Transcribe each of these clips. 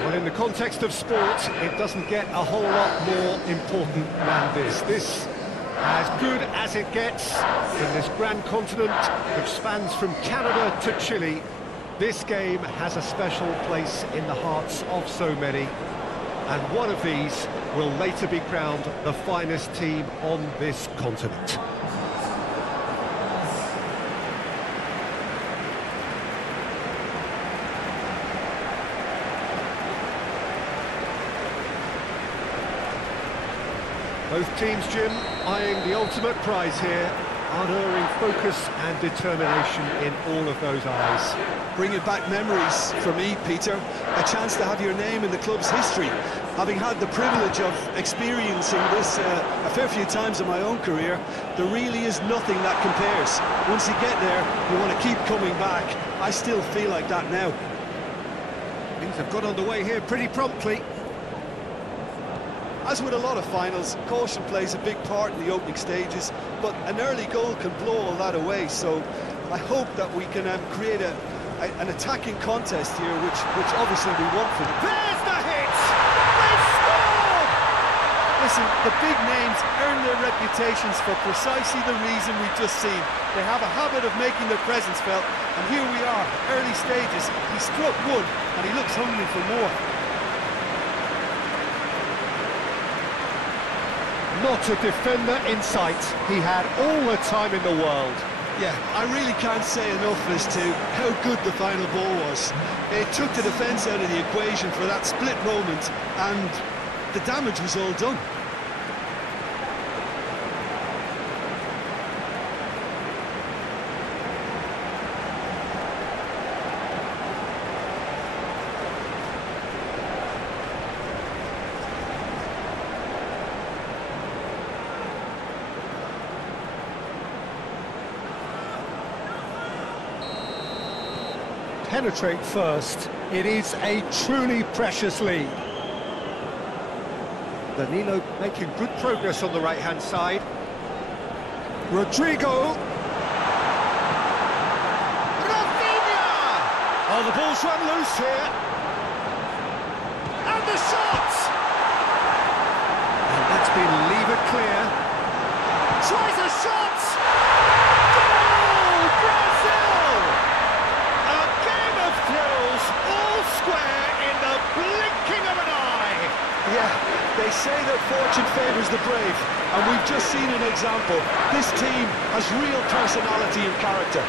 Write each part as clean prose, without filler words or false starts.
Well, in the context of sport, it doesn't get a whole lot more important than this. This, as good as it gets in this grand continent, which spans from Canada to Chile, this game has a special place in the hearts of so many. And one of these will later be crowned the finest team on this continent. Both teams, Jim, eyeing the ultimate prize here, unerring focus and determination in all of those eyes. Bringing back memories for me, Peter, a chance to have your name in the club's history. Having had the privilege of experiencing this a fair few times in my own career, there really is nothing that compares. Once you get there, you want to keep coming back. I still feel like that now. Things have got underway here pretty promptly. As with a lot of finals, caution plays a big part in the opening stages, but an early goal can blow all that away, so I hope that we can create an attacking contest here, which obviously we want for them. There's the hit! They've scored! Listen, the big names earn their reputations for precisely the reason we've just seen. They have a habit of making their presence felt, and here we are, early stages. He struck one, and he looks hungry for more. Not a defender in sight. He had all the time in the world. Yeah, I really can't say enough as to how good the final ball was. It took the defence out of the equation for that split moment, and the damage was all done. Penetrate first. It is a truly precious lead. Danilo making good progress on the right-hand side. Rodrigo. Rafinha! Oh, the ball's run loose here. And the shot! And that's been levered clear. Tries a shot! Goal! Brazil! Thrills, all square in the blinking of an eye. Yeah, they say that fortune favours the brave, and we've just seen an example. This team has real personality and character.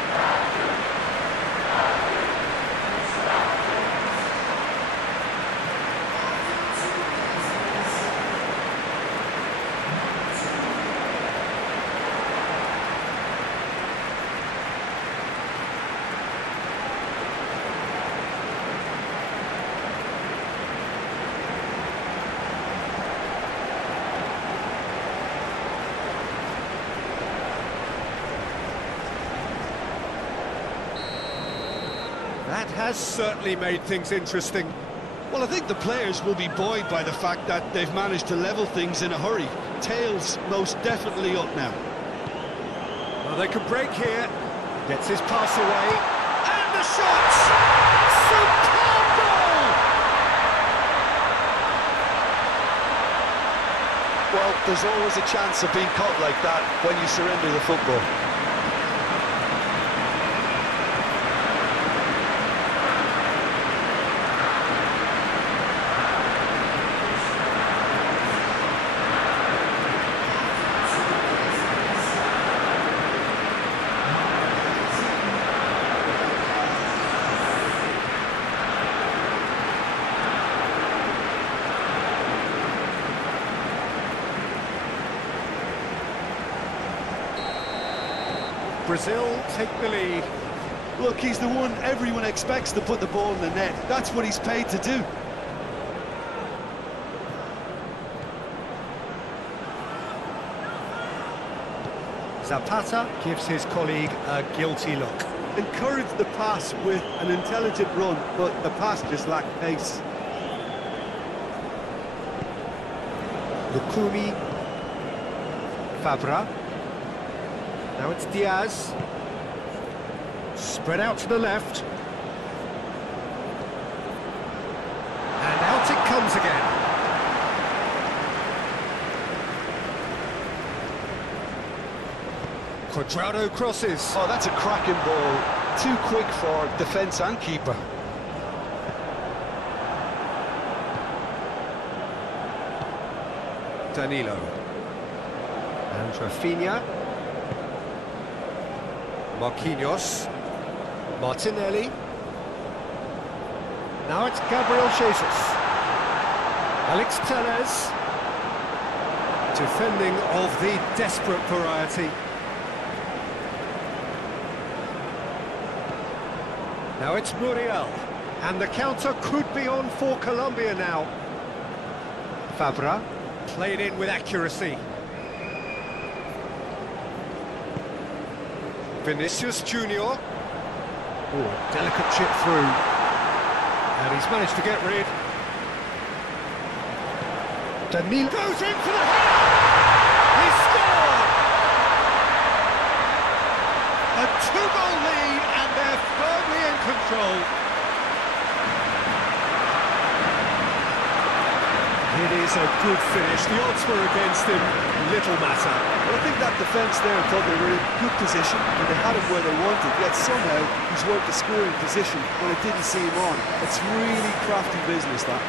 That has certainly made things interesting. Well, I think the players will be buoyed by the fact that they've managed to level things in a hurry. Tails most definitely up now. Well, they can break here. Gets his pass away. And the shot! Superb goal! Well, there's always a chance of being caught like that when you surrender the football. Brazil take the lead. Look, he's the one everyone expects to put the ball in the net. That's what he's paid to do. Zapata gives his colleague a guilty look. Encouraged the pass with an intelligent run, but the pass just lacked pace. Lukumi. Fabra. Now it's Diaz. Spread out to the left. And Cuadrado crosses. Oh, that's a cracking ball. Too quick for defence and keeper. Danilo. And Rafinha. Marquinhos. Martinelli. Now it's Gabriel Jesus. Alex Tellez. Defending of the desperate variety. Now it's Muriel. And the counter could be on for Colombia now. Fabra. Played in with accuracy. Vinicius Junior. Oh, delicate chip through. And he's managed to get rid. Danilo goes in for the header! He scored! A two-goal lead and they're firmly in control. It is a good finish. The odds were against him. Little matter. Well, I think that defence there thought they were in good position and they had him where they wanted, yet somehow he's worked the scoring position when it didn't see him on. It's really crafty business, that.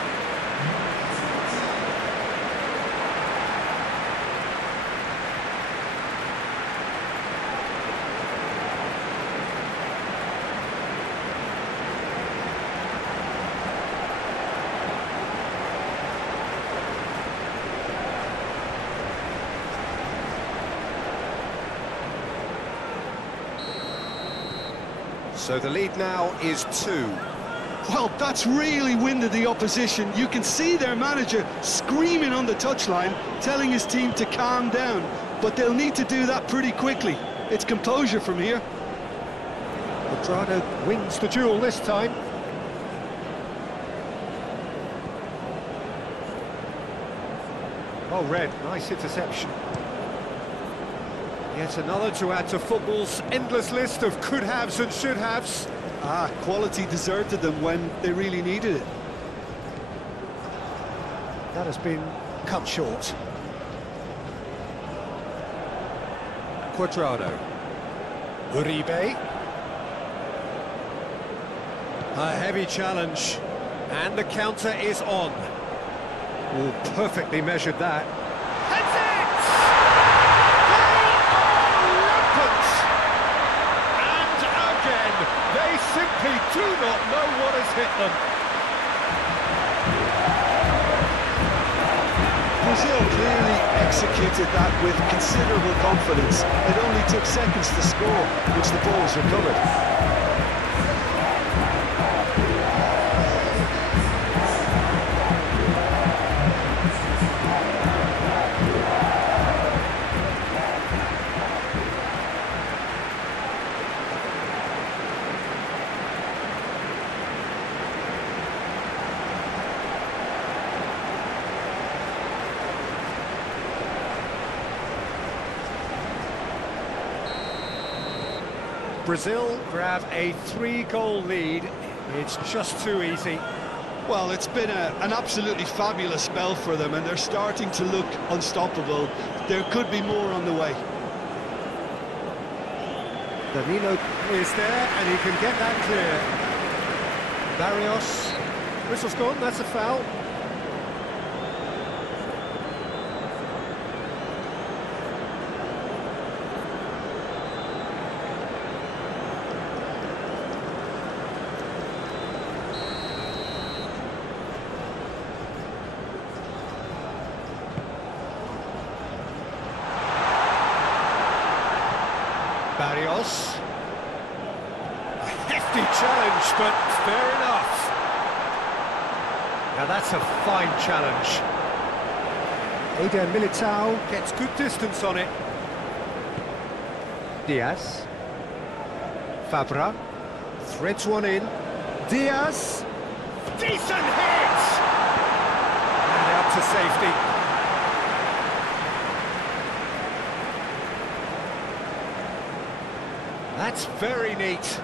So the lead now is 2. Well, that's really winded the opposition. You can see their manager screaming on the touchline, telling his team to calm down. But they'll need to do that pretty quickly. It's composure from here. Cuadrado wins the duel this time. Oh, Red, nice interception. Yet another to add to football's endless list of could-haves and should-haves. Ah, quality deserted them when they really needed it. That has been cut short. Cuadrado. Uribe. A heavy challenge. And the counter is on. Oh, perfectly measured that. That's it! They simply do not know what has hit them. Brazil clearly executed that with considerable confidence. It only took seconds to score, which the ball was recovered. Brazil grab a 3-goal lead. It's just too easy. Well, it's been an absolutely fabulous spell for them, and they're starting to look unstoppable. There could be more on the way. Danilo is there, and he can get that clear. Barrios. Whistle's gone, that's a foul. Barrios. A hefty challenge, but fair enough. Now that's a fine challenge. Eder Militao gets good distance on it. Diaz. Fabra. Threads one in. Diaz. Decent hit! And out to safety. That's very neat.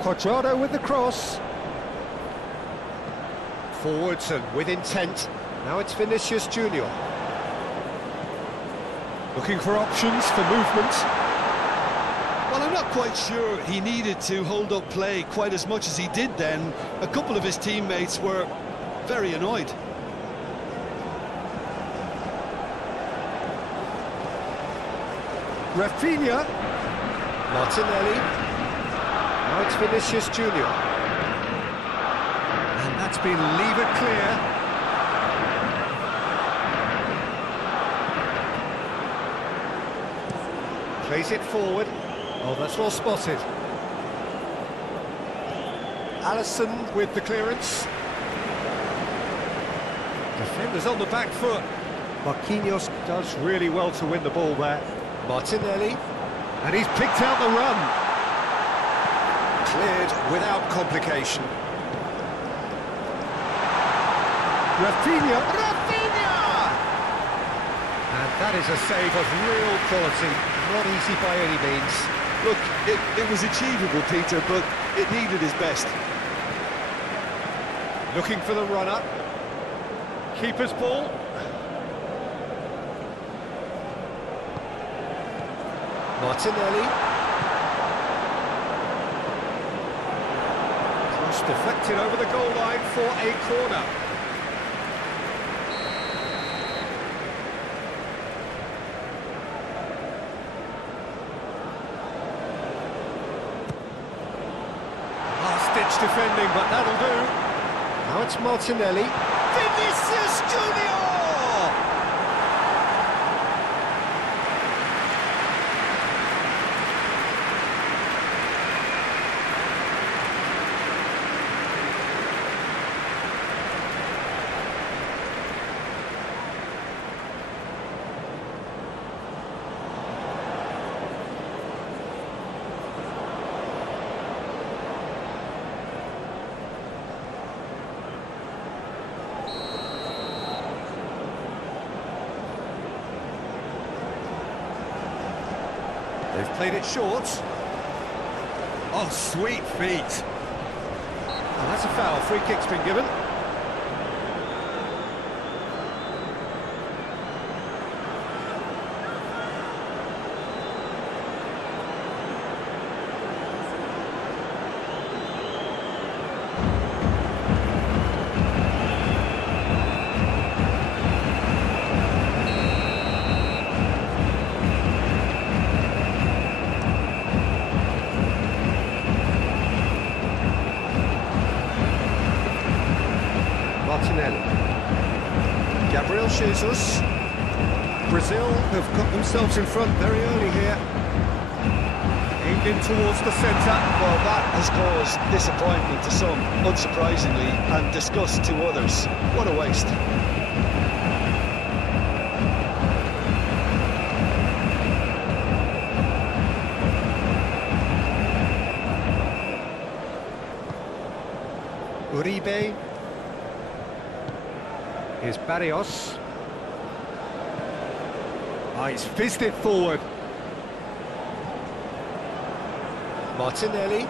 Cuadrado with the cross. Forwards and with intent. Now it's Vinicius Junior. Looking for options for movement. Well, I'm not quite sure he needed to hold up play quite as much as he did then. A couple of his teammates were very annoyed. Rafinha. Martinelli. Now it's Vinicius Junior. And that's been levered clear. Plays it forward. Oh, that's well spotted. Alisson with the clearance. Defenders on the back foot. Marquinhos does really well to win the ball there. Martinelli. And he's picked out the run. Cleared without complication. Rafinha. Rafinha! And that is a save of real quality. Not easy by any means. Look, it was achievable, Peter, but it needed his best. Looking for the runner. Keeper's ball. Martinelli. Cross deflected over the goal line for a corner. Last-ditch defending, but that'll do. Now it's Martinelli. Vinicius Junior! They've played it short. Oh, sweet feet. And that's a foul. Free kick's been given. Martinelli. Gabriel Jesus. Brazil have got themselves in front very early here. Aimed in towards the centre. Well, that has caused disappointment to some, unsurprisingly, and disgust to others. What a waste. Uribe. Here's Barrios. Ah, he's fizzed it forward. Martinelli.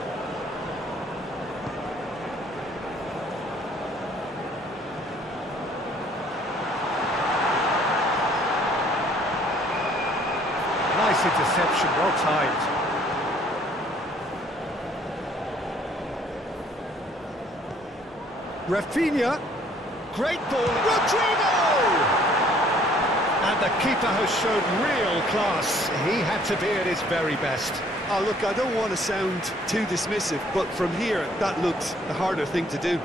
Nice interception, well timed. Rafinha. Great ball. Rodrigo! And the keeper has shown real class. He had to be at his very best. Oh, look, I don't want to sound too dismissive, but from here, that looked a harder thing to do.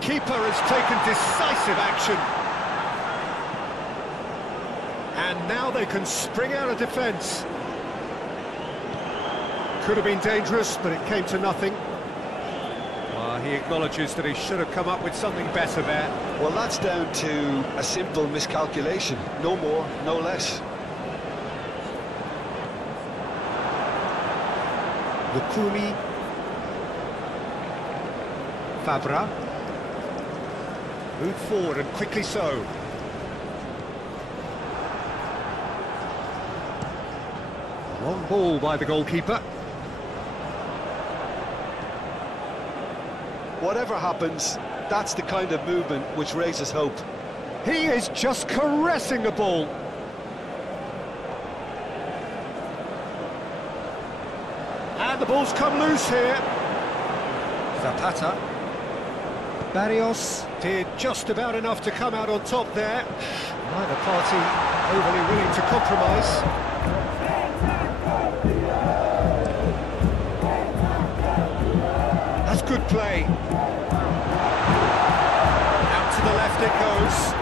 Keeper has taken decisive action. And now they can spring out of defence. Could have been dangerous, but it came to nothing. He acknowledges that he should have come up with something better there. Well, that's down to a simple miscalculation. No more, no less. Lukumi. Fabra. Move forward and quickly so. Long ball by the goalkeeper. Whatever happens, that's the kind of movement which raises hope. He is just caressing the ball. And the ball's come loose here. Zapata. Barrios did just about enough to come out on top there. Neither party overly willing to compromise. That's good play. Out to the left it goes.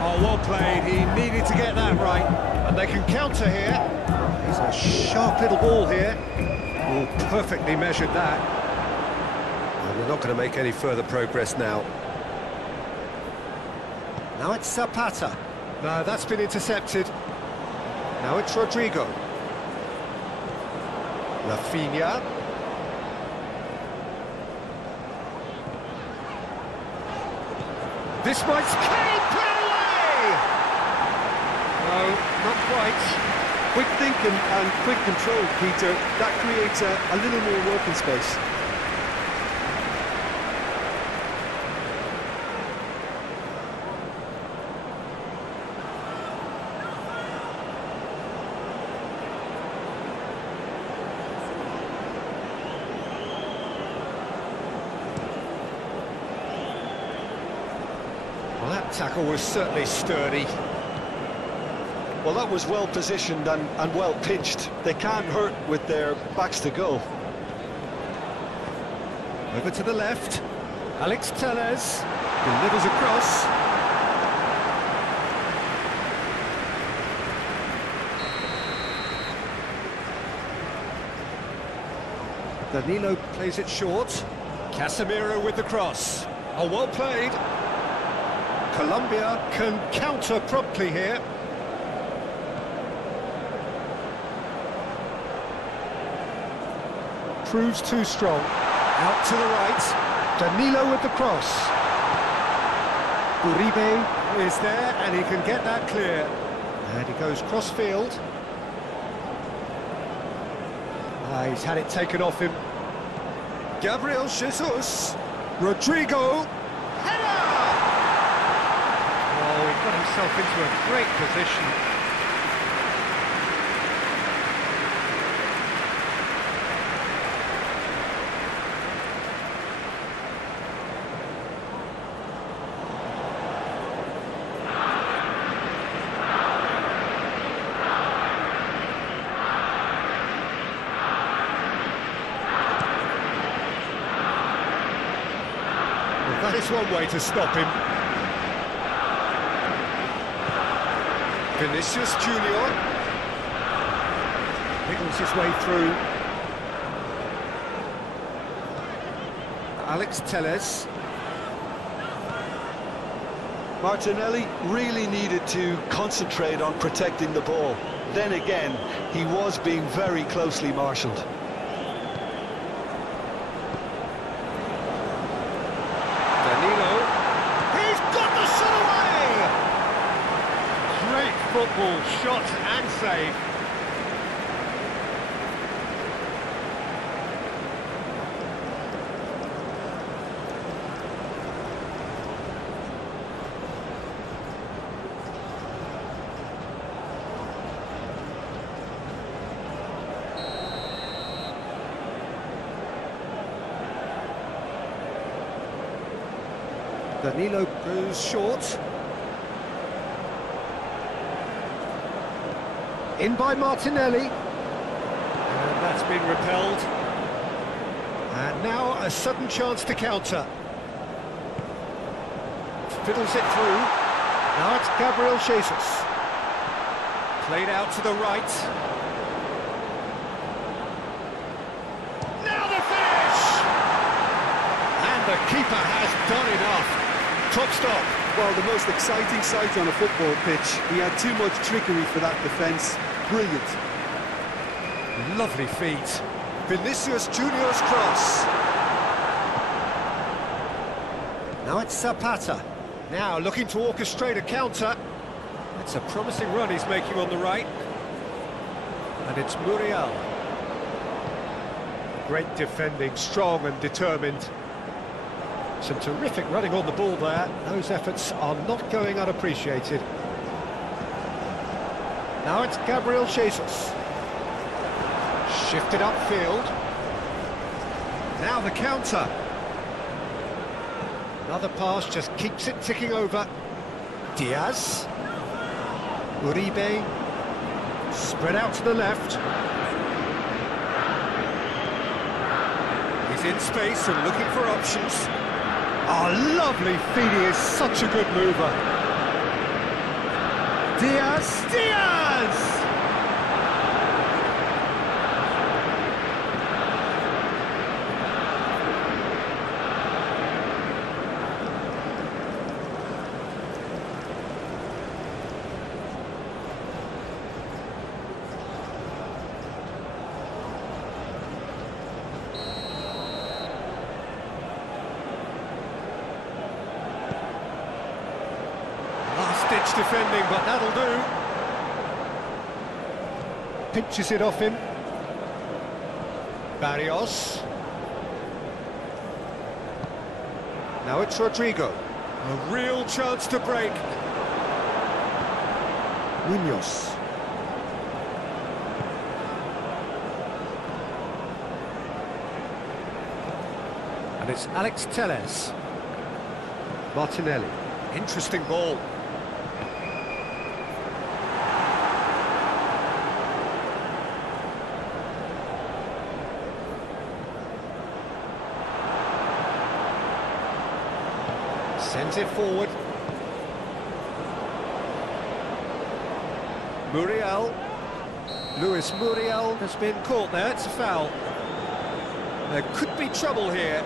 Oh, well played. He needed to get that right. And they can counter here. He's a sharp little ball here. Oh, perfectly measured that. And they're not going to make any further progress now. Now it's Zapata. No, that's been intercepted. Now it's Rodrigo. Rafinha. This might... Kane put it away! No, not quite. Quick thinking and quick control, Peter. That creates a little more working space. Well, that tackle was certainly sturdy. Well, that was well positioned and well pitched. They can't hurt with their backs to goal. Over to the left. Alex Telles delivers across. Danilo plays it short. Casemiro with the cross. Oh, well played. Colombia can counter promptly here. Proves too strong. Out to the right. Danilo with the cross. Uribe is there and he can get that clear. And he goes cross-field. He's had it taken off him. Gabriel Jesus. Rodrigo. Header! Oh, he got himself into a great position. That is one way to stop him. Vinicius Junior wiggles his way through. Alex Telles. Martinelli really needed to concentrate on protecting the ball. Then again, he was being very closely marshalled. Football, shot and save. Danilo goes short. In by Martinelli. And that's been repelled. And now a sudden chance to counter. Fiddles it through. Now it's Gabriel Jesus. Played out to the right. Now the finish! And the keeper has done enough. Top stop. Well, the most exciting sight on a football pitch. He had too much trickery for that defence. Brilliant. Lovely feet. Vinicius Junior's cross. Now it's Zapata. Now looking to orchestrate a counter. It's a promising run he's making on the right. And it's Muriel. Great defending, strong and determined. Some terrific running on the ball there. Those efforts are not going unappreciated. Now it's Gabriel Jesus. Shifted upfield. Now the counter. Another pass just keeps it ticking over. Diaz. Uribe. Spread out to the left. He's in space and looking for options. Oh, lovely feed, he is such a good mover. Diaz! Diaz! Last-ditch defending, but that'll do. Pinches it off him. Barrios. Now it's Rodrigo. A real chance to break. Munoz. And it's Alex Telles. Martinelli. Interesting ball. Sends it forward. Muriel. Luis Muriel has been caught there, it's a foul. There could be trouble here,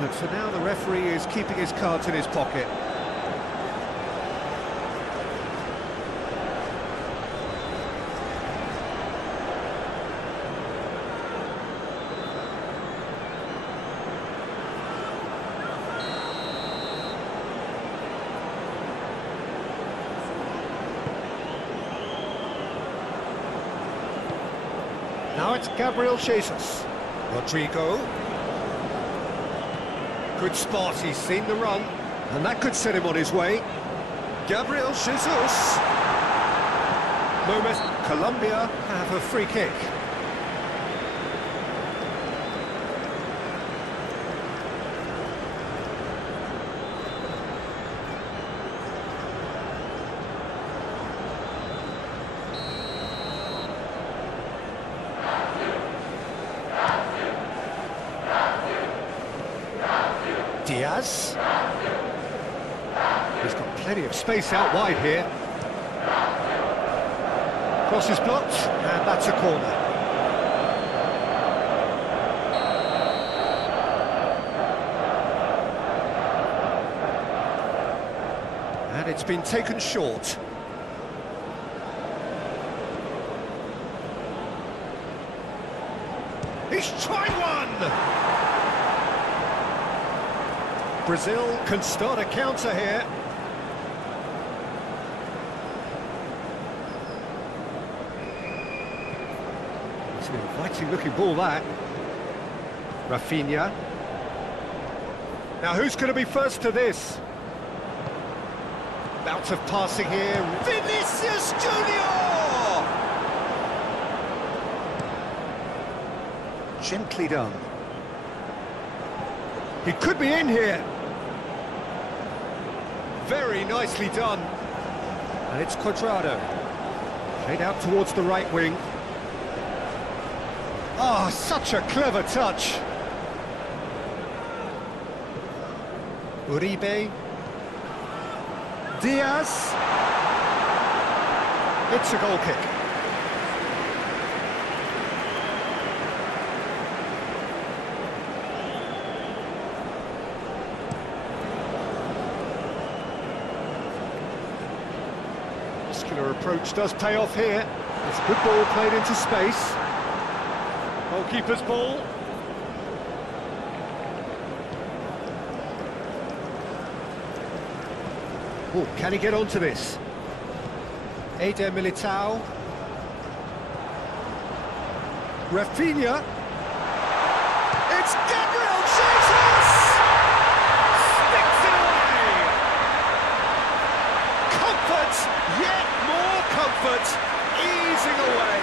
but for now the referee is keeping his cards in his pocket. Now it's Gabriel Jesus. Rodrigo. Good spot, he's seen the run, and that could set him on his way. Gabriel Jesus. Moment, Colombia have a free kick. Diaz. He's got plenty of space out wide here. Cross is blocked, and that's a corner. And it's been taken short. He's tried one! Brazil can start a counter here. It's an inviting looking ball, that. Rafinha. Now who's going to be first to this? Bout of passing here. Vinicius Junior! Gently done. He could be in here. Very nicely done. And it's Cuadrado. Played out towards the right wing. Oh, such a clever touch. Uribe. Diaz. It's a goal kick. Muscular approach does pay off here. It's a good ball played into space. Goalkeeper's ball. Oh, can he get onto this? Eder Militao. Rafinha. It's Gabriel Jesus! Sticks it away! Comfort, yet more comfort, easing away.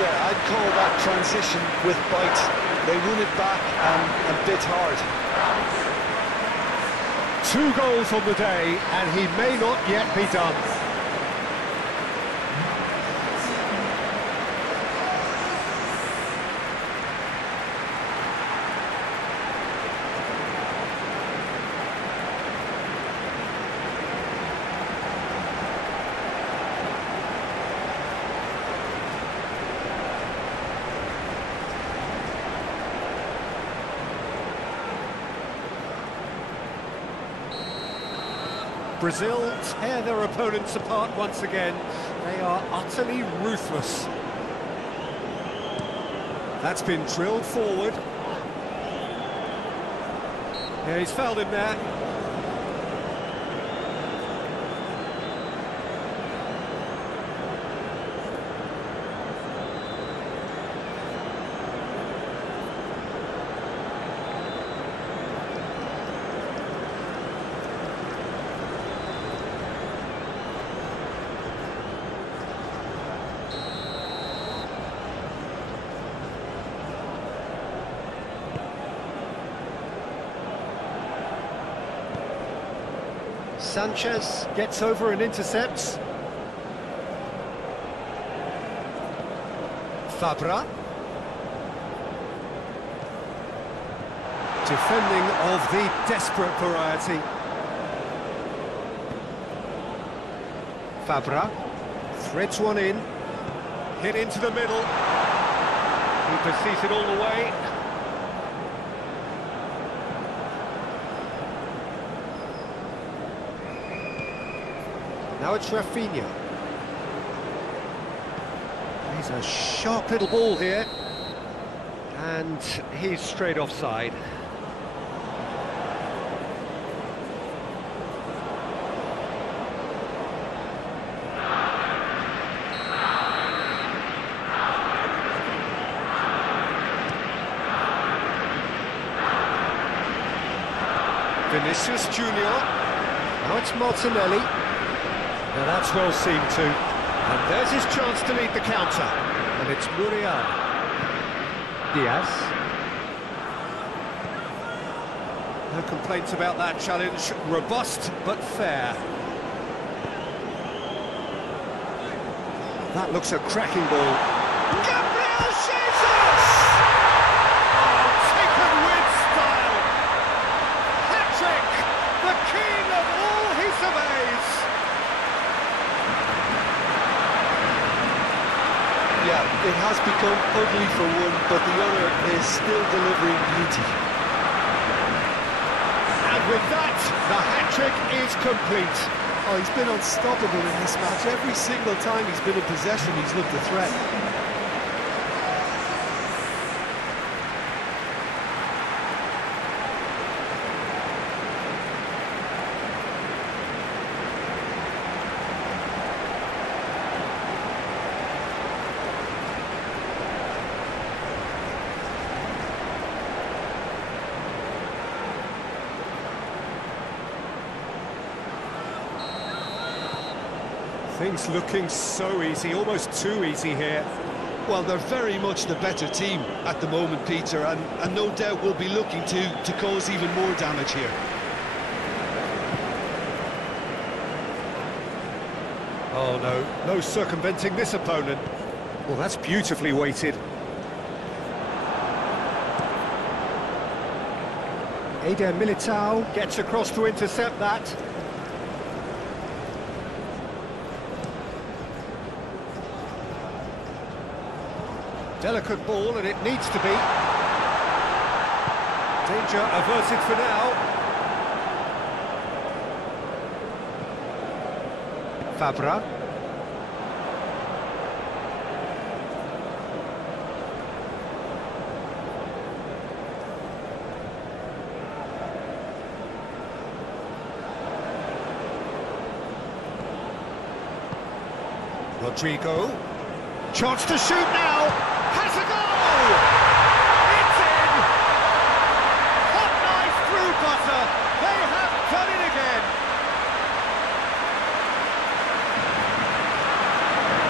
Yeah, I'd call that transition with bite. They won it back and bit hard. 2 goals on the day, and he may not yet be done. Brazil tear their opponents apart once again. They are utterly ruthless. That's been drilled forward. Yeah, he's fouled him there. Sanchez gets over and intercepts. Fabra. Defending of the desperate variety. Fabra threads one in. Hit into the middle. Keeper sees it all the way. Now it's Rafinha. He's a sharp little ball here. And he's straight offside. Vinicius Junior. Now it's Martinelli. Now that's well seen too. And there's his chance to lead the counter. And it's Muriel. Diaz. No complaints about that challenge. Robust but fair. That looks a cracking ball. Gabriel Jesus! Oh, taken with style. Hat-trick! The king of all he surveys. Yeah, it has become ugly for one, but the other is still delivering beauty. And with that, the hat-trick is complete. Oh, he's been unstoppable in this match. Every single time he's been in possession, he's looked a threat. Things looking so easy, almost too easy here. Well, they're very much the better team at the moment, Peter, and no doubt will be looking to cause even more damage here. Oh no, no circumventing this opponent. Well, that's beautifully weighted. Eder Militao gets across to intercept that. Delicate ball, and it needs to be. Danger averted for now. Fabra. Rodrigo. Chance to shoot now. Has a goal! It's in! Hot knife through butter. They have done it again.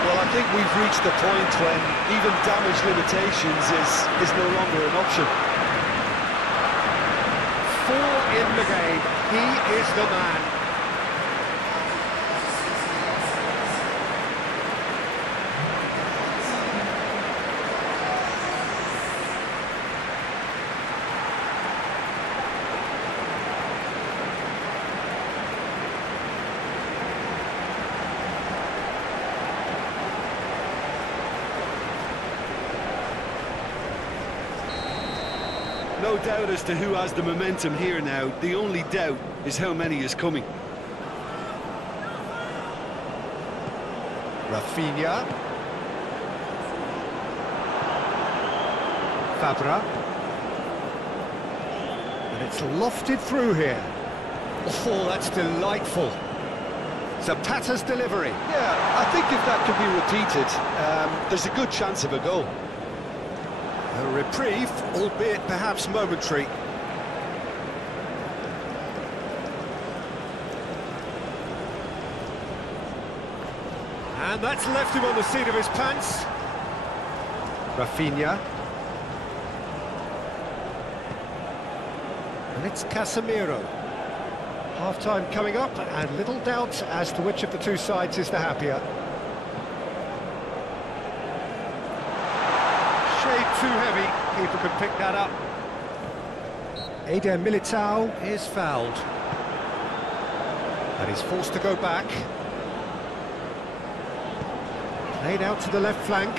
Well, I think we've reached the point when even damage limitations is no longer an option. 4 in the game. He is the man. No doubt as to who has the momentum here now. The only doubt is how many is coming. Rafinha. Fabra. And it's lofted through here. Oh, that's delightful. Zapata's delivery. Yeah, I think if that could be repeated, there's a good chance of a goal. A reprieve, albeit perhaps momentary. And that's left him on the seat of his pants. Rafinha. And it's Casemiro. Half-time coming up, and little doubt as to which of the two sides is the happier. Shade too heavy, keeper could pick that up. Eder Militao is fouled. And he's forced to go back. Played out to the left flank.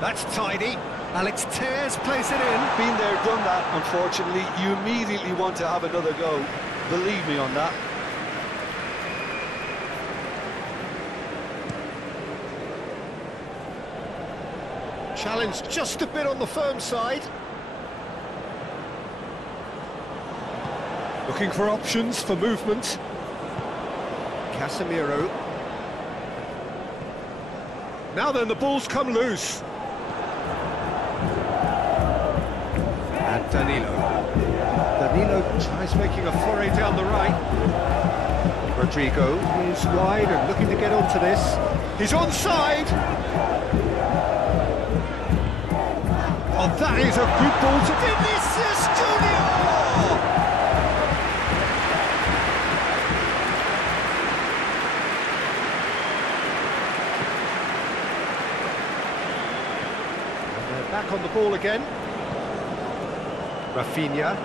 That's tidy. Alex Telles plays it in. Been there, done that, unfortunately. You immediately want to have another go. Believe me on that. Challenge just a bit on the firm side. Looking for options for movement. Casemiro. Now then, the ball's come loose. And Danilo. Danilo tries making a foray down the right. Rodrigo is wide and looking to get onto this. He's onside. Oh, that is a good ball to Vinicius Junior! And they're back on the ball again. Rafinha.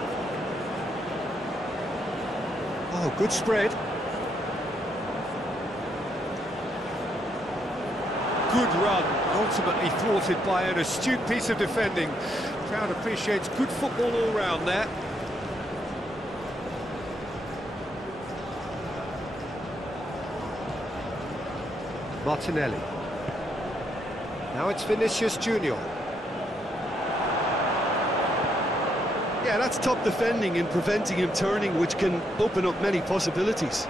Oh, good spread. Good run, ultimately thwarted by an astute piece of defending. Crowd appreciates good football all round there. Martinelli. Now it's Vinicius Junior. Yeah, that's top defending and preventing him turning, which can open up many possibilities.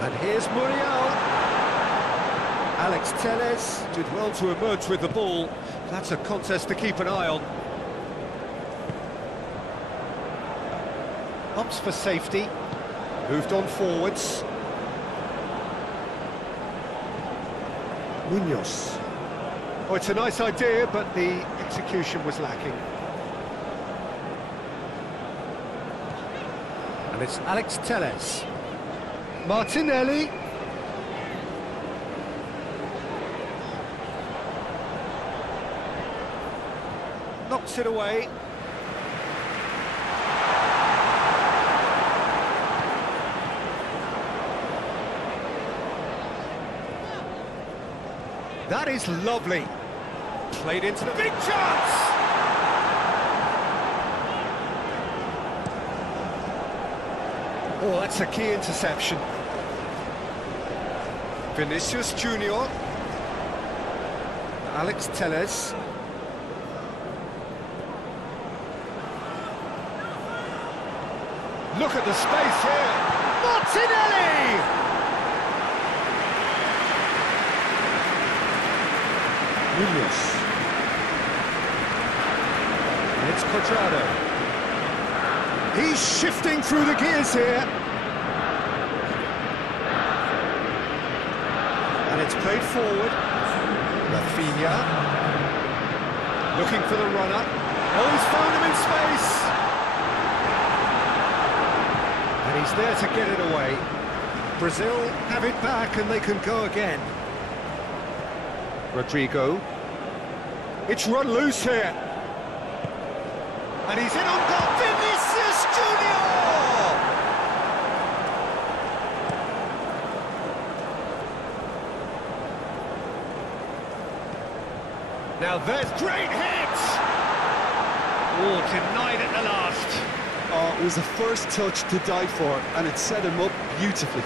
And here's Muriel. Alex Telles did well to emerge with the ball. That's a contest to keep an eye on. Opts for safety. Moved on forwards. Munoz. Oh, it's a nice idea, but the execution was lacking. And it's Alex Telles. Martinelli. Knocks it away. That is lovely. Played into the big chance! Oh, that's a key interception. Vinicius Junior. Alex Telles. Look at the space here. Martinelli! Munoz. It's Cuadrado. He's shifting through the gears here. And it's played forward. Rafinha. Looking for the runner. Oh, he's found him in space. And he's there to get it away. Brazil have it back and they can go again. Rodrigo. It's run loose here. And he's in on goal. Vinicius Junior! Now there's great hit! Oh, denied at the last. Oh, it was the first touch to die for, and it set him up beautifully.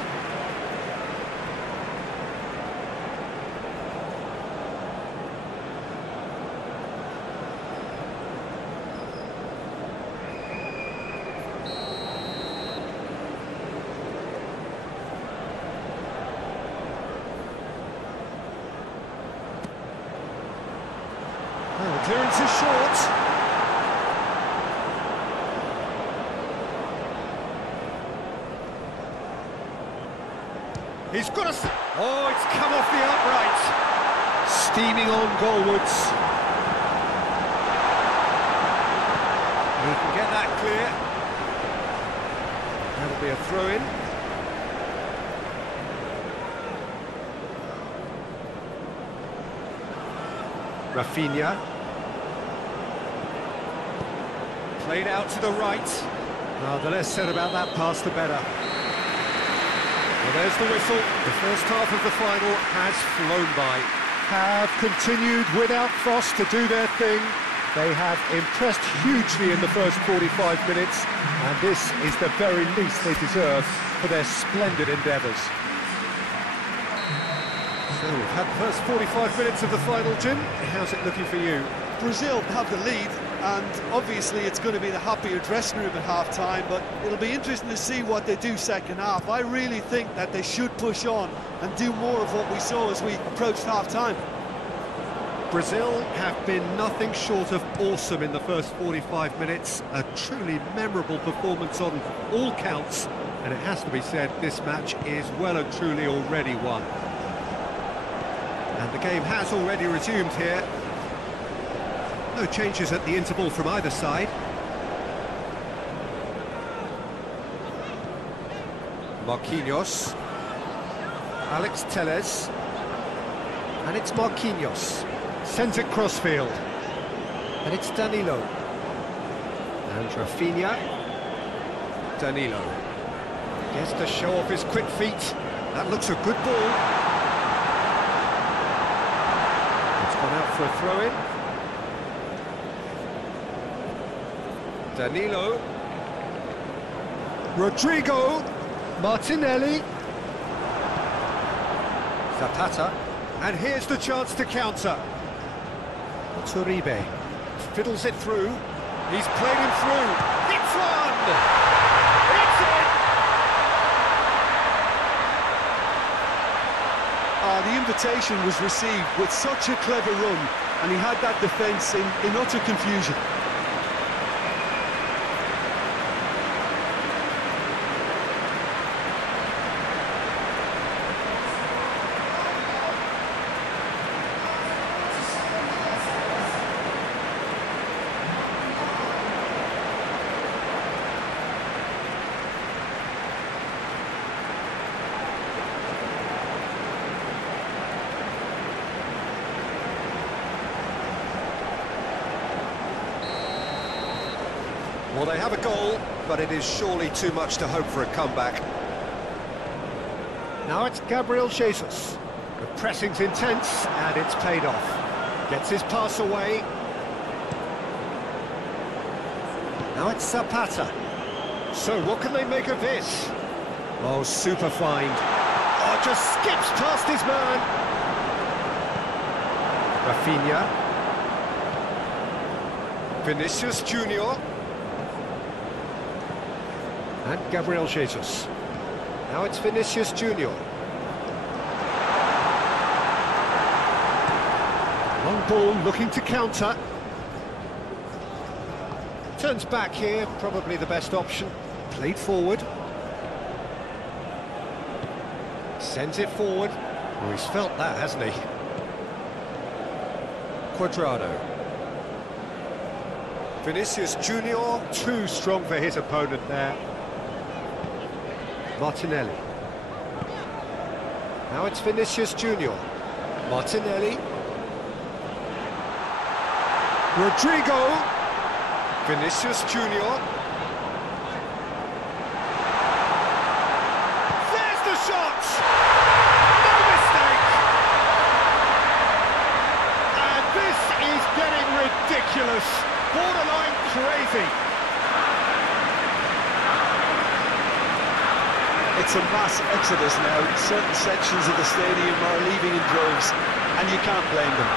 Oh, clearance is short. He's got a... Oh, it's come off the upright. Steaming on goalwards. He can get that clear. That'll be a throw-in. Rafinha. Played out to the right. Well, the less said about that pass, the better. Well, there's the whistle. The first half of the final has flown by. Have continued without fuss to do their thing. They have impressed hugely in the first 45 minutes, and this is the very least they deserve for their splendid endeavours. So we've had the first 45 minutes of the final, Jim. How's it looking for you? Brazil have the lead, and obviously it's going to be the happier dressing room at half-time, but it'll be interesting to see what they do second half. I really think that they should push on and do more of what we saw as we approached half-time. Brazil have been nothing short of awesome in the first 45 minutes. A truly memorable performance on all counts, and it has to be said, this match is well and truly already won. And the game has already resumed here. No changes at the interval from either side. Marquinhos. Alex Telles. And it's Marquinhos. Sends it crossfield. And it's Danilo. And Rafinha. Danilo. Gets to show off his quick feet. That looks a good ball. It's gone out for a throw-in. Danilo. Rodrigo. Martinelli. Zapata. And here's the chance to counter. Uribe. Fiddles it through. He's played him through. It's one! It's it! The invitation was received with such a clever run, and he had that defence in utter confusion. Well, they have a goal, but it is surely too much to hope for a comeback. Now it's Gabriel Jesus. The pressing's intense, and it's paid off. Gets his pass away. Now it's Zapata. So what can they make of this? Oh, super find. Oh, just skips past his man. Rafinha. Vinicius Junior. And Gabriel Jesus. Now it's Vinicius Junior. Long ball looking to counter. Turns back here, probably the best option. Played forward. Sends it forward. Well, he's felt that, hasn't he? Cuadrado. Vinicius Junior, too strong for his opponent there. Martinelli. Now it's Vinicius Junior. Martinelli. Rodrigo. Vinicius Junior. There's the shot! No mistake! And this is getting ridiculous. Borderline crazy. It's a mass exodus now. Certain sections of the stadium are leaving in droves, and you can't blame them.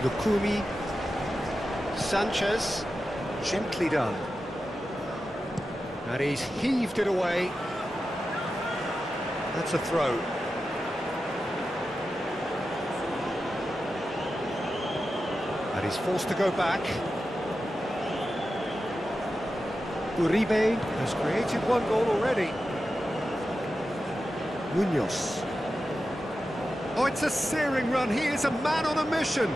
Lukumi, Sanchez, gently done. And he's heaved it away. That's a throw. And he's forced to go back. Uribe has created one goal already. Munoz. Oh, it's a searing run. He is a man on a mission.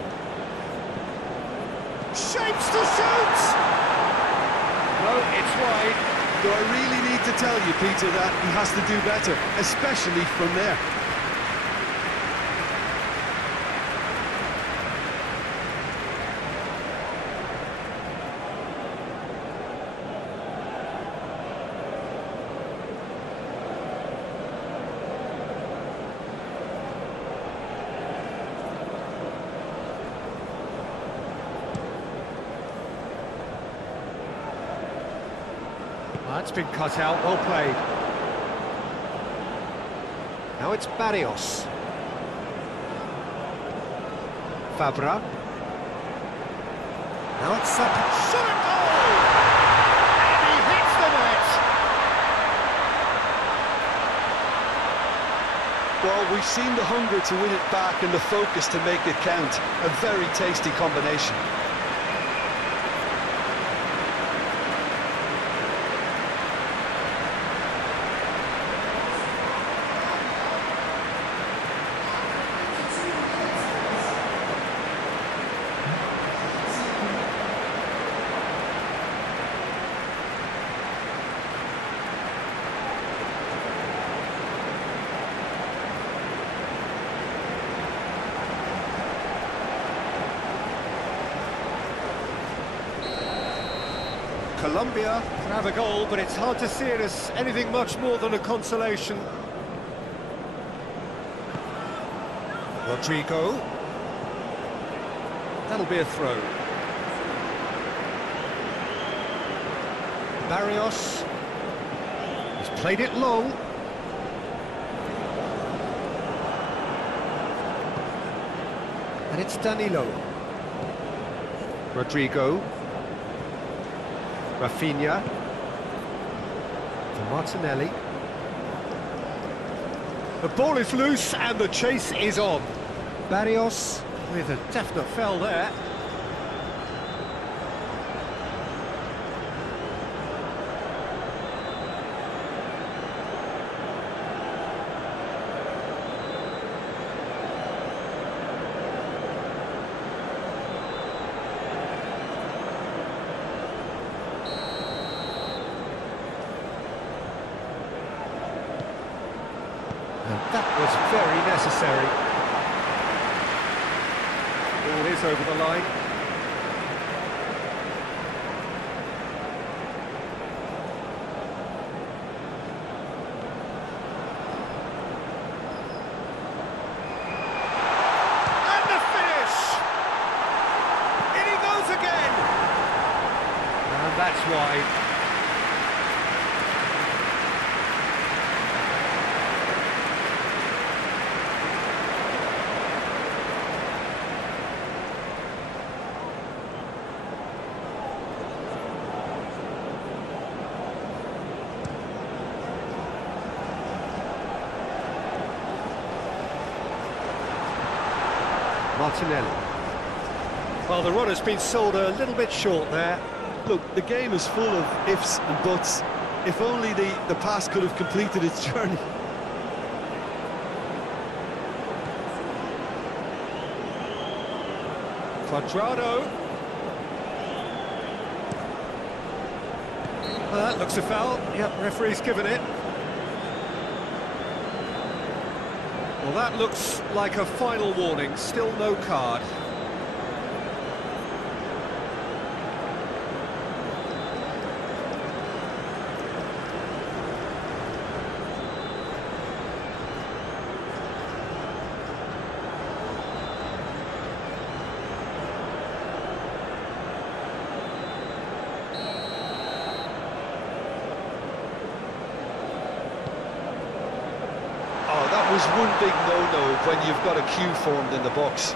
Shapes to shoot! No, it's wide. Do I really need to tell you, Peter, that he has to do better, especially from there? That's been cut out, well played. Now it's Barrios. Fabra. Now it's Saka. Shot at goal! And he hits the net! Well, we've seen the hunger to win it back and the focus to make it count. A very tasty combination. Colombia can have a goal, but it's hard to see it as anything much more than a consolation. Rodrigo. That'll be a throw. Barrios. He's played it long. And it's Danilo. Rodrigo. Rafinha to Martinelli. The ball is loose and the chase is on. Barrios with a definite foul there. That was very necessary. Ball is over the line. And that's wide. Martinelli. Well, the runner's been sold a little bit short there. Look, the game is full of ifs and buts. If only the pass could have completed its journey. Quadrado. Well, that looks a foul. Yep, referee's given it. Well, that looks like a final warning. Still no card. That was one big no-no when you've got a queue formed in the box.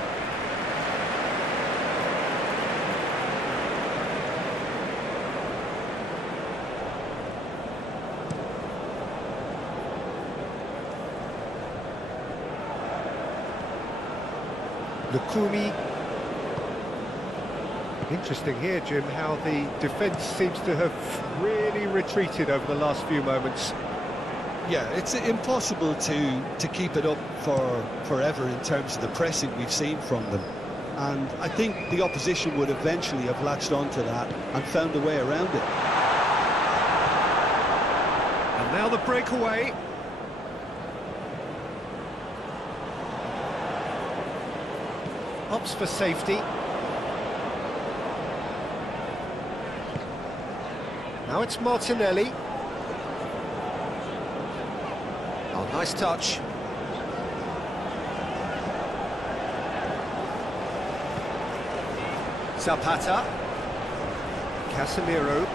Lukumi. Interesting here, Jim, how the defence seems to have really retreated over the last few moments. Yeah, it's impossible to keep it up for forever in terms of the pressing we've seen from them. And I think the opposition would eventually have latched onto that and found a way around it. And now the breakaway. Opts for safety. Now it's Martinelli. Oh, nice touch. Zapata. Casemiro.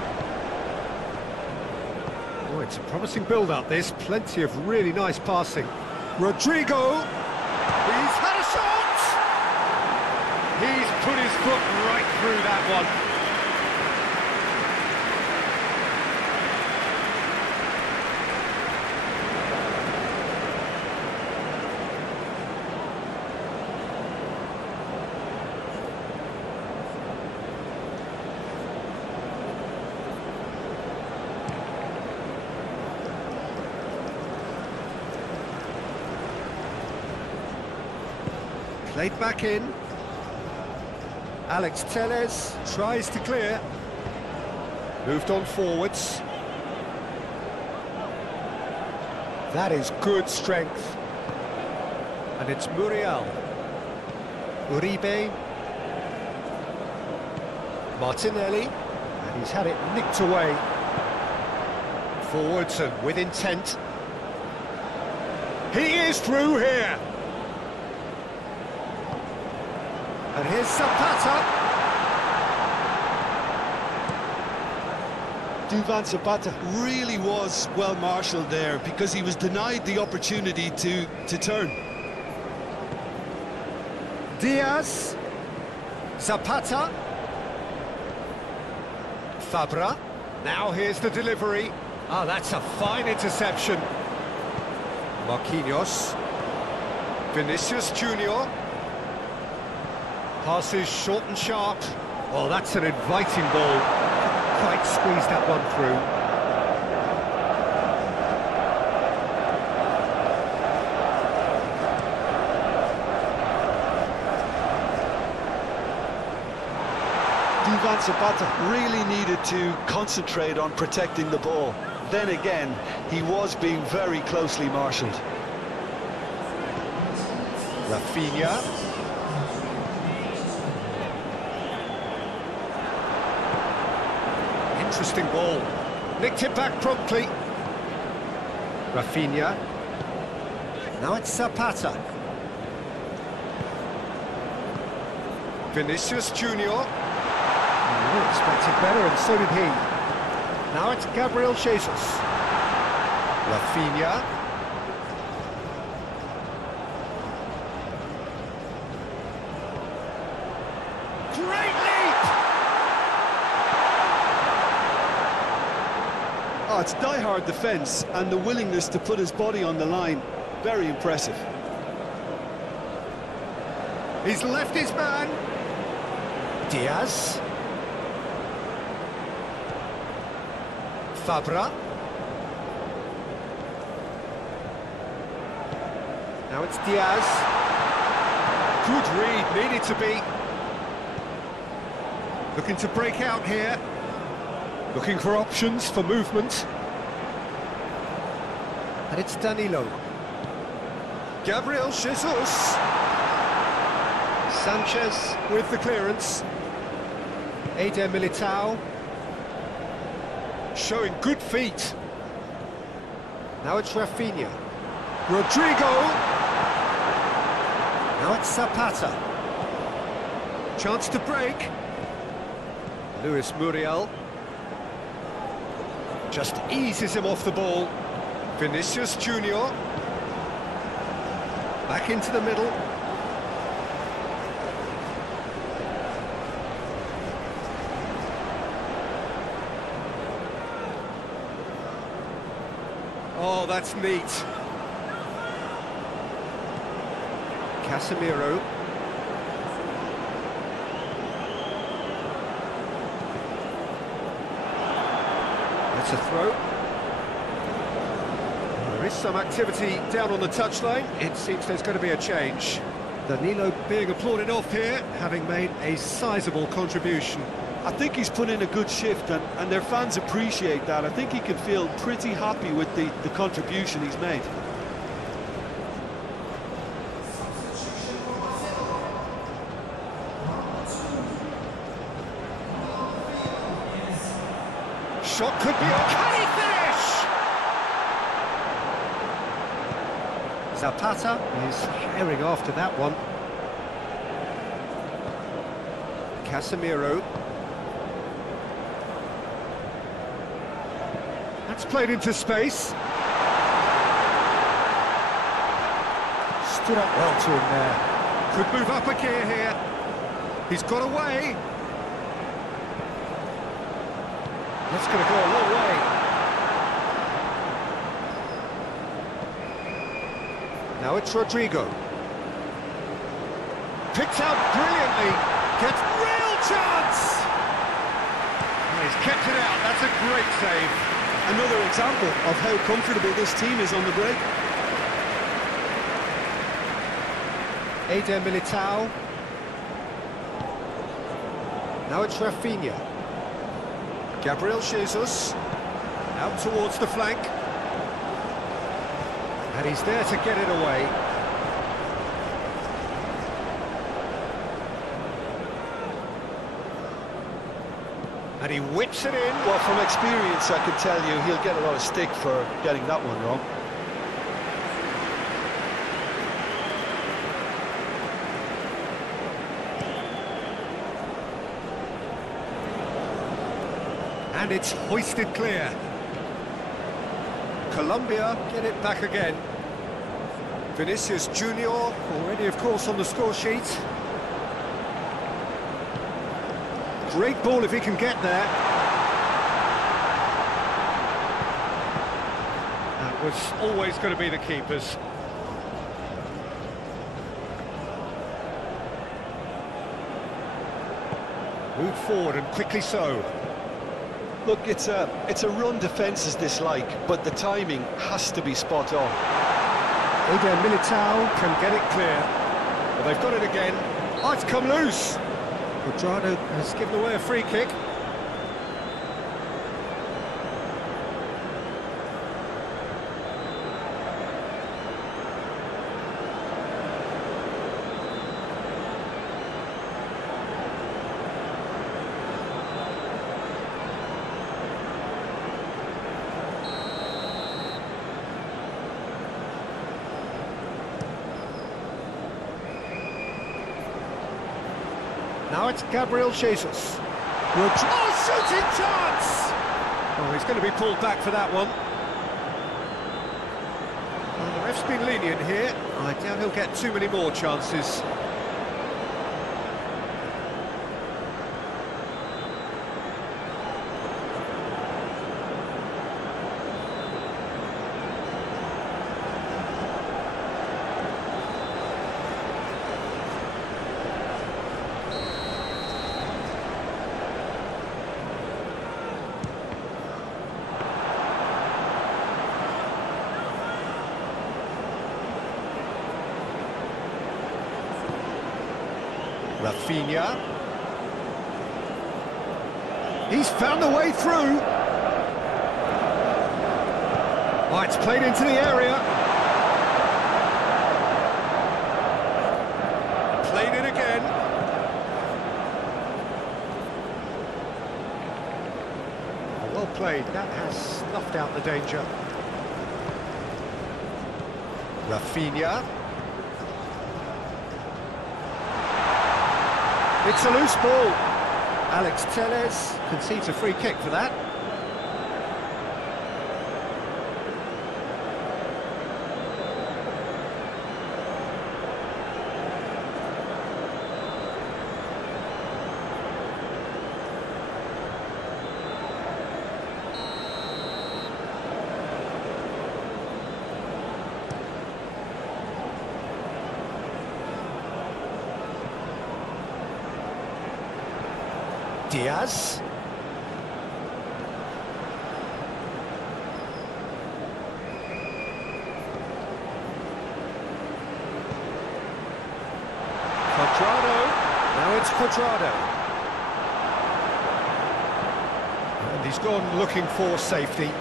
Oh, it's a promising build-up, this. Plenty of really nice passing. Rodrigo. He's had a shot! He's put his foot right through that one. Played back in. Alex Telles tries to clear. Moved on forwards. That is good strength. And it's Muriel. Uribe. Martinelli. And he's had it nicked away. Forwards and with intent. He is through here. And here's Zapata. Duvan Zapata really was well marshalled there because he was denied the opportunity to turn. Diaz. Zapata. Fabra. Now here's the delivery. Ah, that's a fine interception. Marquinhos. Vinicius Junior. Passes short and sharp. Well, that's an inviting ball. Quite squeezed that one through. Duvan Zapata really needed to concentrate on protecting the ball. Then again, he was being very closely marshalled. Rafinha. Interesting ball. Nicked it back promptly. Rafinha. Now it's Zapata. Vinicius Junior. Oh, we expected better, and so did he. Now it's Gabriel Jesus. Rafinha. Great leap! Oh, it's die-hard defence and the willingness to put his body on the line. Very impressive. He's left his man. Diaz. Fabra. Now it's Diaz. Good read, needed to be. Looking to break out here. Looking for options for movement. And it's Danilo. Gabriel Jesus. Sanchez with the clearance. Eder Militao. Showing good feet. Now it's Rafinha. Rodrigo. Now it's Zapata. Chance to break. Luis Muriel. Just eases him off the ball. Vinicius Junior. Back into the middle. Oh, that's neat. Casemiro. That's a throw. There is some activity down on the touchline. It seems there's going to be a change. Danilo being applauded off here, having made a sizable contribution. I think he's put in a good shift and their fans appreciate that. I think he can feel pretty happy with the contribution he's made. Shot could be on. Can he finish? Zapata is herring after that one. Casemiro. That's played into space. Stood up well to him there. Could move up a gear here. He's got away. That's going to go a long way. Now it's Rodrigo. Picked out brilliantly. Gets real chance. And he's kept it out. That's a great save. Another example of how comfortable this team is on the break. Eder Militao. Now it's Rafinha. Gabriel Jesus. Out towards the flank. And he's there to get it away. And he whips it in. Well, from experience, I can tell you he'll get a lot of stick for getting that one wrong. And it's hoisted clear. Colombia get it back again. Vinicius Junior already, of course, on the score sheet. Great ball if he can get there. That was always going to be the keeper's. Move forward and quickly so. Look, it's a run defence dislike, but the timing has to be spot on. Eder Militao can get it clear. But they've got it again. Oh, it's come loose. Quadrado has given away a free kick. Now it's Gabriel Jesus. Oh, shooting chance! Oh, he's going to be pulled back for that one. Well, the ref's been lenient here. I doubt he'll get too many more chances. Rafinha. He's found the way through. Oh, it's played into the area. Played it again. Oh, well played. That has snuffed out the danger. Rafinha. It's a loose ball. Alex Telles concedes a free kick for that. Diaz. Quadrado. Now it's Quadrado. And he's gone looking for safety.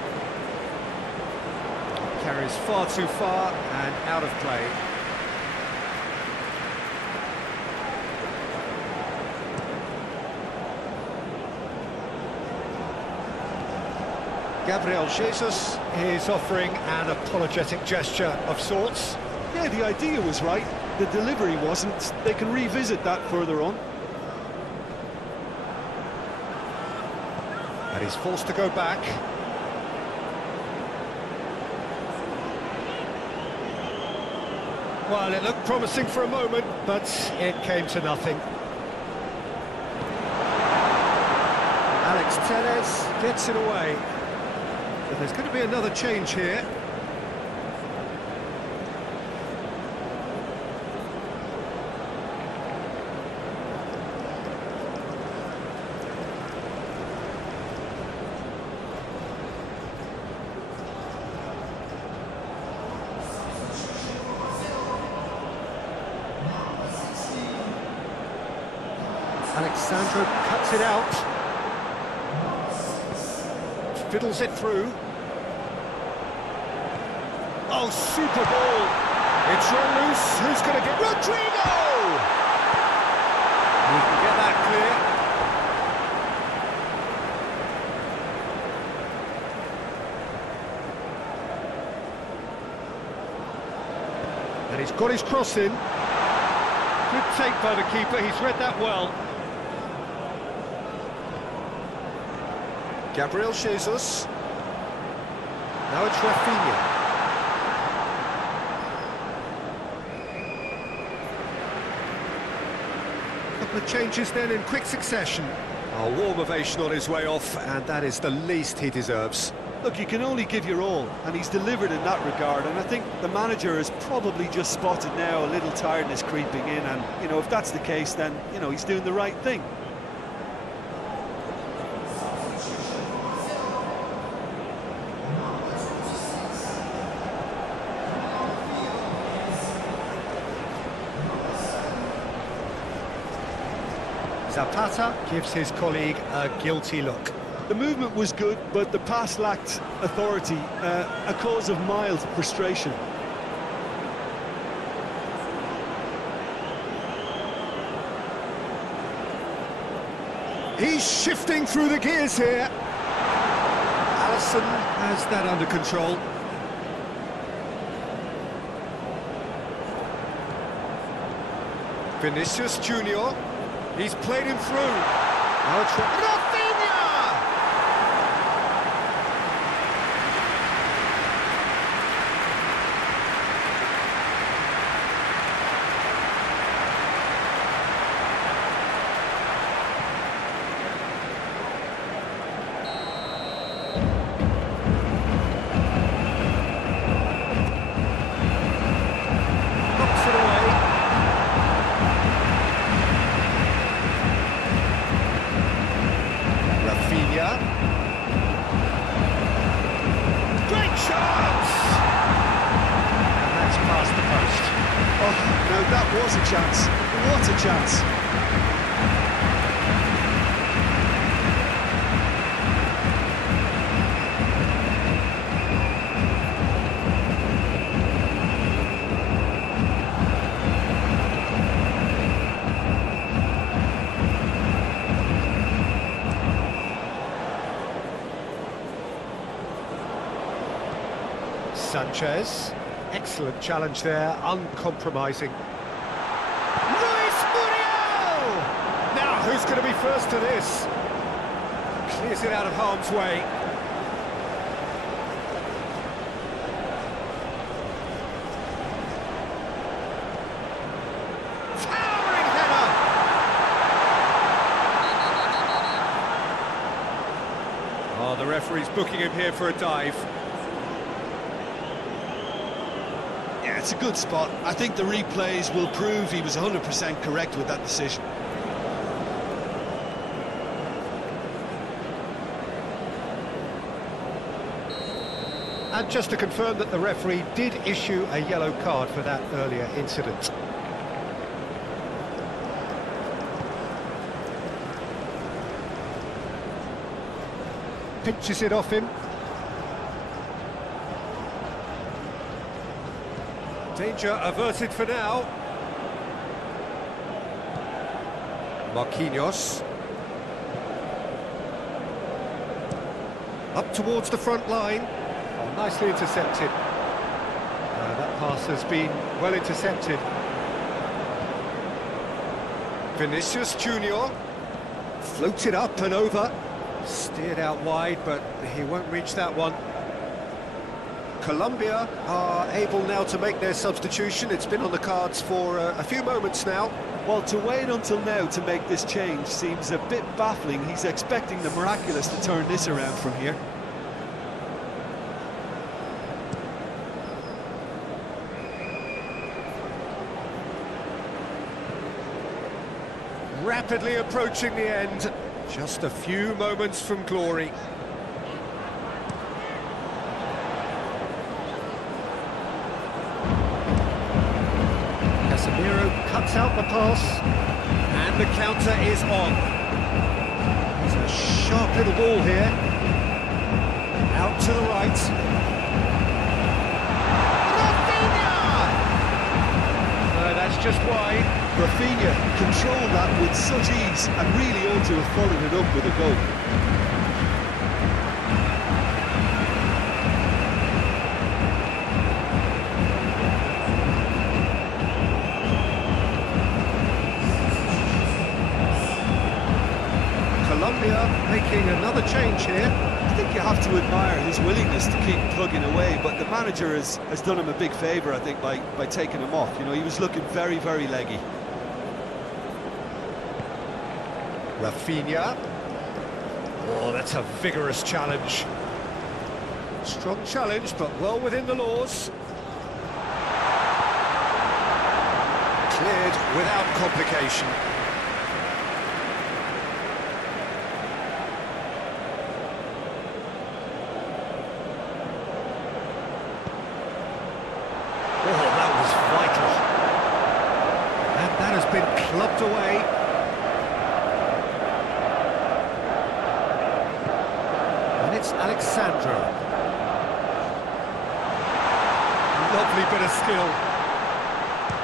Carries far too far and out of play. Gabriel Jesus is offering an apologetic gesture of sorts. Yeah, the idea was right, the delivery wasn't. They can revisit that further on. And he's forced to go back. Well, it looked promising for a moment, but it came to nothing. Alex Telles gets it away. But there's going to be another change here. Alexandro cuts it out. Fiddles it through. Oh, super ball. It's run loose. Who's going to get... Rodrigo! He can get that clear. And he's got his cross in. Good take by the keeper. He's read that well. Gabriel Jesus. Now it's Rafinha. Couple of changes then in quick succession. A warm ovation on his way off, and that is the least he deserves. Look, you can only give your all, and he's delivered in that regard, and I think the manager has probably just spotted now a little tiredness creeping in, and, you know, if that's the case, then, you know, he's doing the right thing. Zapata gives his colleague a guilty look. The movement was good, but the pass lacked authority, a cause of mild frustration. He's shifting through the gears here. Alisson has that under control. Vinicius Junior. He's played him through. Now it's Rafinha! Sanchez. Excellent challenge there, uncompromising. Luis Muriel! Now, who's going to be first to this? Clears it out of harm's way. Towering header! Oh, the referee's booking him here for a dive. Yeah, it's a good spot. I think the replays will prove he was 100% correct with that decision. And just to confirm that the referee did issue a yellow card for that earlier incident. Pinches it off him. Danger averted for now. Marquinhos. Up towards the front line. Oh, nicely intercepted. That pass has been well intercepted. Vinicius Junior. Floated up and over. Steered out wide, but he won't reach that one. Colombia are able now to make their substitution. It's been on the cards for a few moments now. Well, to wait until now to make this change seems a bit baffling. He's expecting the miraculous to turn this around from here. Rapidly approaching the end. Just a few moments from glory. Casemiro cuts out the pass, and the counter is on. It's a sharp little ball here. Out to the right. Rafinha! No, that's just wide. Rafinha controlled that with such ease and really ought to have followed it up with a goal. Colombia making another change here. I think you have to admire his willingness to keep plugging away, but the manager has done him a big favour, I think, by taking him off. You know, he was looking very, very leggy. Rafinha. Oh, that's a vigorous challenge. Strong challenge, but well within the laws. Cleared without complication. Oh, that was vital. And that has been clubbed away. It's Alexandro. Lovely bit of skill.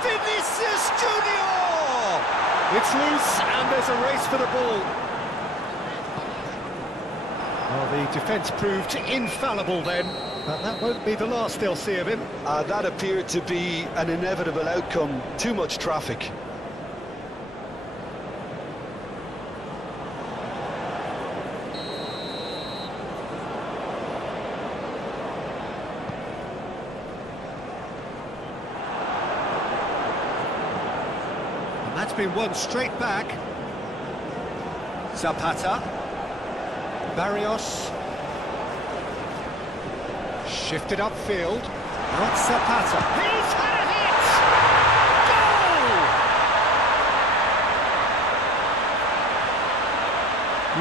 Vinicius Junior! It's loose and there's a race for the ball. Well, the defence proved infallible then, but that won't be the last they'll see of him. That appeared to be an inevitable outcome. Too much traffic. That's been won straight back. Zapata. Barrios. Shifted upfield. Now it's Zapata. He's had a hit! Goal!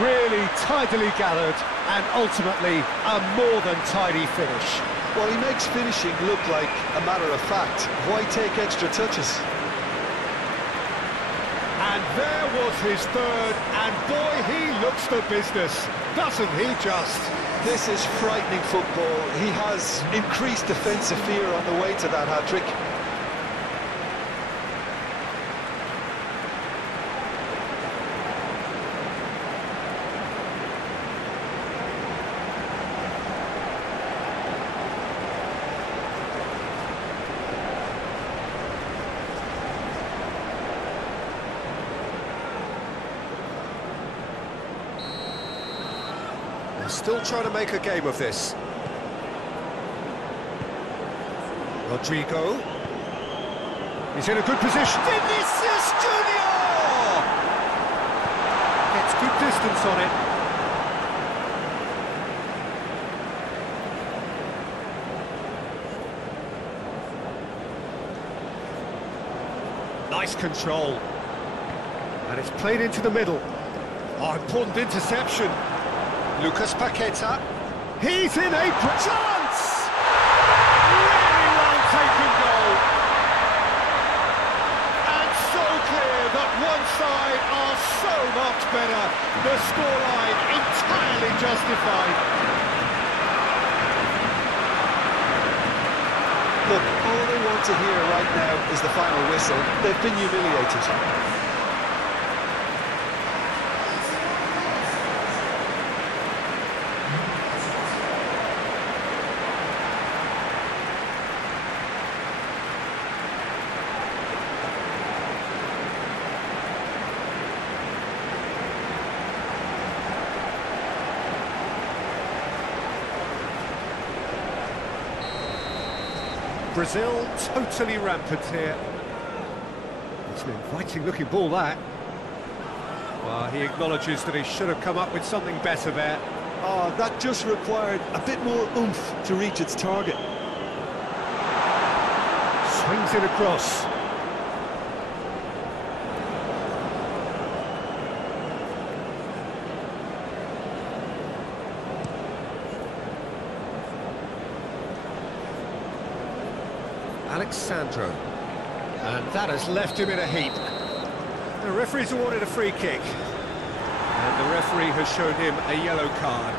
Really tidily gathered and ultimately a more than tidy finish. Well, he makes finishing look like a matter of fact. Why take extra touches? And there was his third, and boy, he looks the business, doesn't he just? This is frightening football. He has increased defensive fear on the way to that hat-trick. Still trying to make a game of this. Rodrigo. He's in a good position. Vinicius Junior! Gets good distance on it. Nice control. And it's played into the middle. Oh, important interception. Lucas Paqueta. He's in a chance! Really well taken goal. And so clear that one side are so much better. The scoreline entirely justified. Look, all they want to hear right now is the final whistle. They've been humiliated. Brazil totally rampant here. It's an inviting looking ball, that. Well, he acknowledges that he should have come up with something better there. Oh, that just required a bit more oomph to reach its target. Swings it across. Alexandro, and that has left him in a heap. The referee's awarded a free kick, and the referee has shown him a yellow card.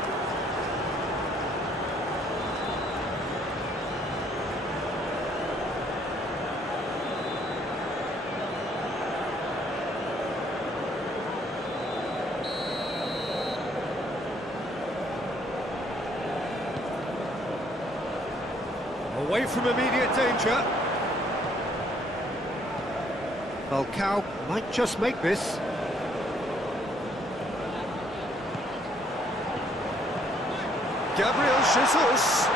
Away from immediate danger. Falcao might just make this. Gabriel Jesus.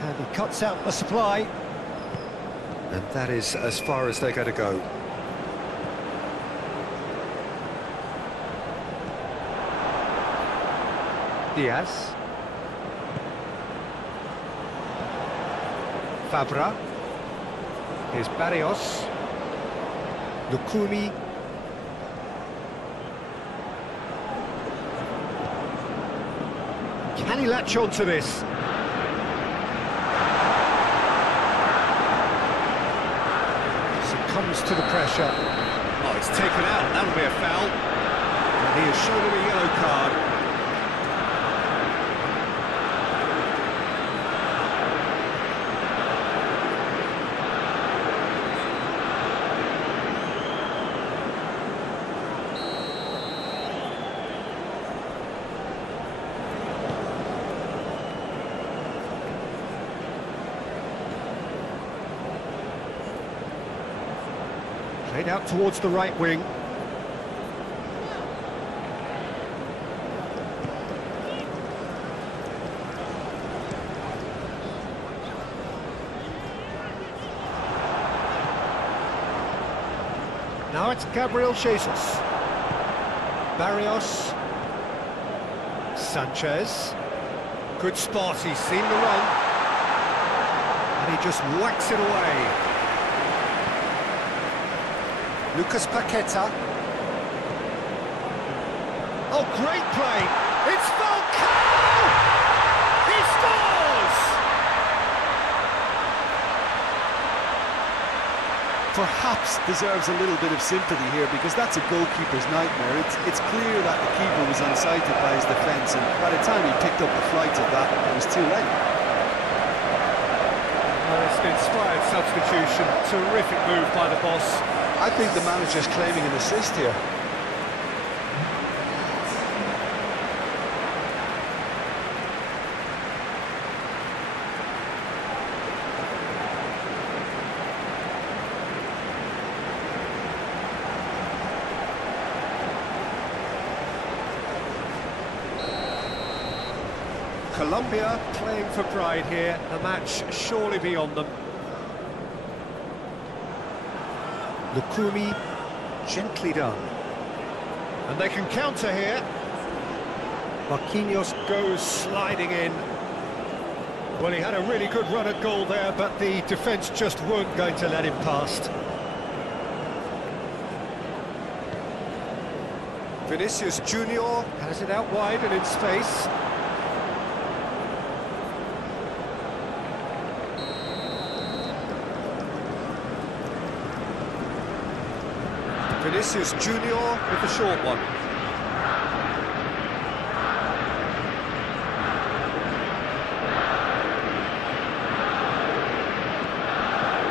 And he cuts out the supply. And that is as far as they're going to go. Diaz. Fabra. Here's Barrios. Lukumi. Can he latch on to this? Succumbs to the pressure. Oh, it's taken out. That'll be a foul. And he has shown him a yellow card. Played out towards the right wing. Now it's Gabriel Jesus. Barrios. Sanchez. Good spot, he's seen the run. And he just whacks it away. Lucas Paqueta. Oh, great play! It's Falcao! He scores! Perhaps deserves a little bit of sympathy here, because that's a goalkeeper's nightmare. It's clear that the keeper was unsighted by his defence, and by the time he picked up the flight of that, it was too late. Well, it's an inspired substitution. Terrific move by the boss. I think the manager's claiming an assist here. Colombia playing for pride here, the match surely beyond them. Lukumi, gently done. And they can counter here. Marquinhos goes sliding in. Well, he had a really good run at goal there, but the defence just weren't going to let him past. Vinicius Junior has it out wide and in space. Vinicius Junior with the short one.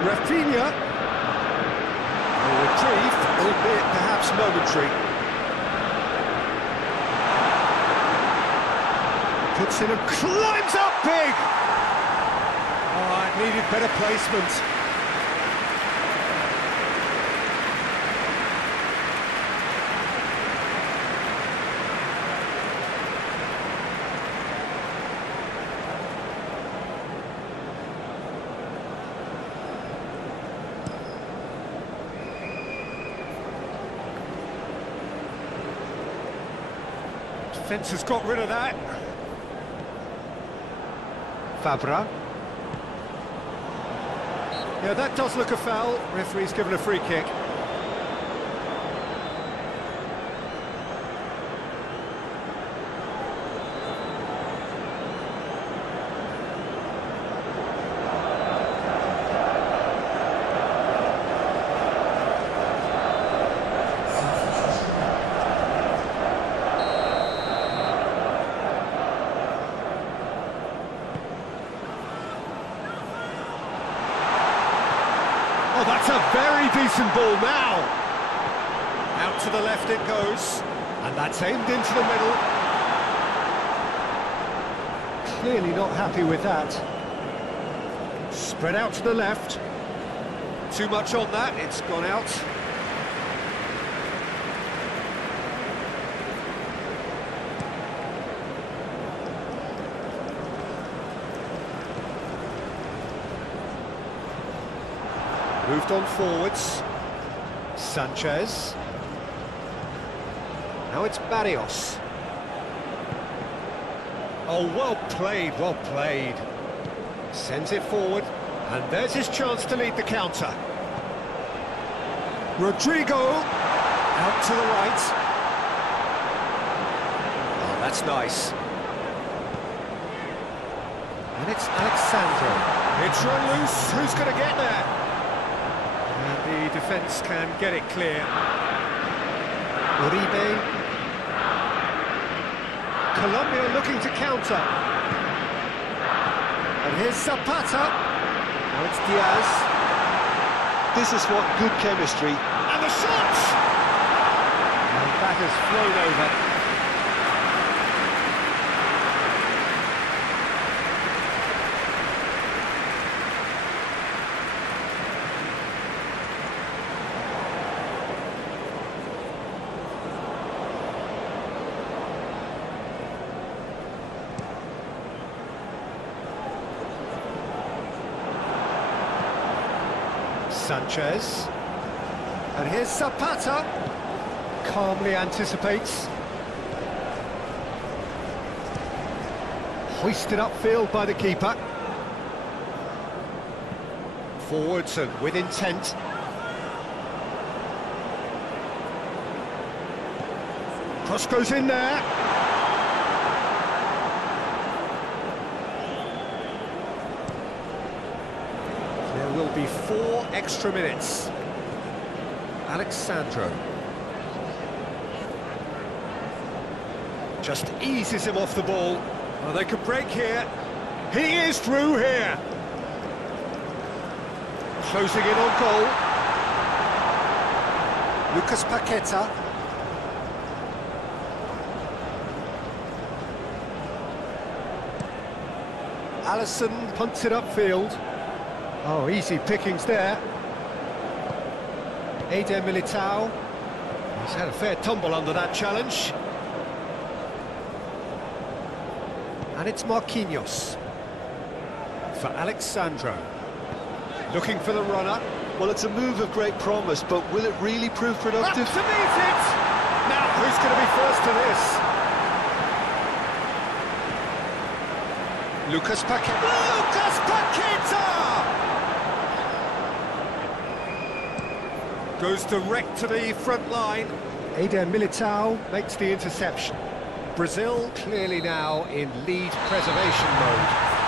Rafinha. A reprieve, albeit perhaps momentary. Puts in and climbs up big! Oh, it needed better placement. Defence has got rid of that. Fabra. Yeah, that does look a foul. Referee's given a free kick. Oh, that's a very decent ball now. Out to the left it goes, and that's aimed into the middle. Clearly not happy with that. Spread out to the left. Too much on that, it's gone out. Moved on forwards. Sanchez. Now it's Barrios. Oh, well played, well played. Sends it forward, and there's his chance to lead the counter. Rodrigo, out to the right. Oh, that's nice. And it's Alexandro. It's run loose, who's going to get there? And the defence can get it clear. Uribe. Colombia looking to counter. And here's Zapata. Now it's Diaz. This is what good chemistry. And the shot! And that has flown over. Sanchez, and here's Zapata, calmly anticipates. Hoisted upfield by the keeper. Forwards and with intent. Cross goes in there. There will be 4 extra minutes. Alexandro. Just eases him off the ball. Oh, they could break here. He is through here. Closing in on goal. Lucas Paqueta. Alisson punts it upfield. Oh, easy pickings there. Eder Militao. He's had a fair tumble under that challenge. And it's Marquinhos. For Alexandro. Looking for the runner. Well, it's a move of great promise, but will it really prove productive? Up to meet it! Now, who's going to be first to this? Lucas Paqueta! Lucas Paqueta! Goes direct to the front line. Eder Militao makes the interception. Brazil clearly now in lead preservation mode.